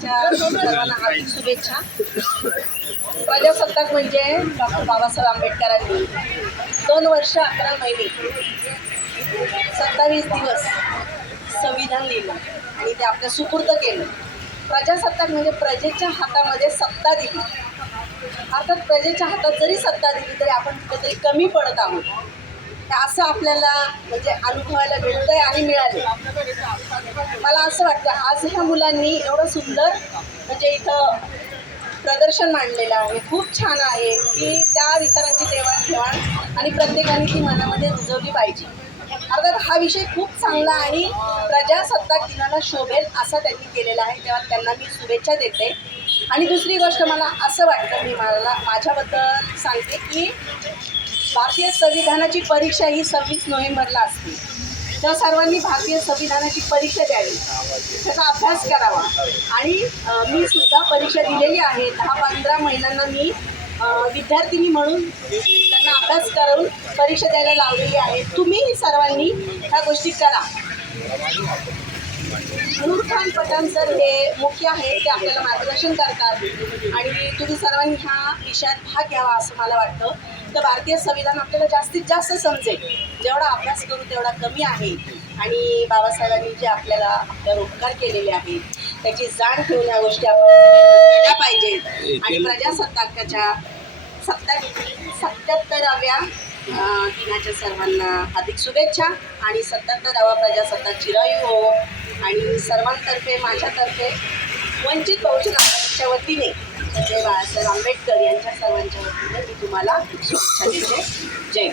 सर्वांना हार्दिक शुभेच्छा. प्रजासत्ताक म्हणजे डॉक्टर बाबासाहेब आंबेडकरांनी 2 वर्ष 11 महिने 27 दिवस संविधान लिहिलं आणि ते आपल्या सुपूर्द केलं. प्रजासत्ताक म्हणजे प्रजेच्या हातामध्ये सत्ता दिली. अर्थात प्रजेच्या हातात जरी सत्ता दिली तरी आपण कुठेतरी कमी पडत आहोत. असं आपल्याला म्हणजे अनुभवायला मिळतंय आणि मिळाले. मला असं वाटतं आज ह्या मुलांनी एवढं सुंदर म्हणजे इथं प्रदर्शन मांडलेलं आहे. खूप छान आहे की त्या विचारांची देवाणघेवाण आणि प्रत्येकाने ती मनामध्ये रुजवली पाहिजे. अर्थात हा विषय खूप चांगला आणि प्रजासत्ताक दिनाला शोभेल असा त्यांनी केलेला आहे. तेव्हा त्यांना मी शुभेच्छा देते. आणि दुसरी गोष्ट मला असं वाटतं, मी माझ्याबद्दल सांगते की भारतीय संविधानाची परीक्षा ही 26 नोव्हेंबरला असते. तर सर्वांनी भारतीय संविधानाची परीक्षा द्यावी, त्याचा अभ्यास करावा. आणि मी सुद्धा परीक्षा दिलेली आहे. 10-15 महिलांना मी विद्यार्थिनी म्हणून त्यांना अभ्यास करून परीक्षा द्यायला लावलेली आहे. तुम्ही सर्वांनी ह्या गोष्टी करा. नूर खान पठाण सर हे मुख्य आहेत, ते आपल्याला मार्गदर्शन करतात आणि तुम्ही सर्वांनी ह्या विषयात भाग घ्यावा असं मला वाटतं. तर भारतीय संविधान आपल्याला जास्तीत जास्त समजेल. जेवढा अभ्यास करू तेवढा कमी आहे. आणि बाबासाहेबांनी जे आपल्यावर उपकार केलेले आहेत त्याची जाण ठेवून ह्या गोष्टी आपण केल्या पाहिजेत. आणि प्रजासत्ताकाच्या 77व्या दिनाच्या सर्वांना हार्दिक शुभेच्छा. आणि 77वा प्रजासत्ताक चिरायू हो. आणि सर्वांतर्फे माझ्यातर्फे वंचित बहुजन आघाडीच्या वतीने जय बाळासाहेब आंबेडकर यांच्या सर्वांच्या वतीने मी तुम्हाला शुभेच्छा देते. जय.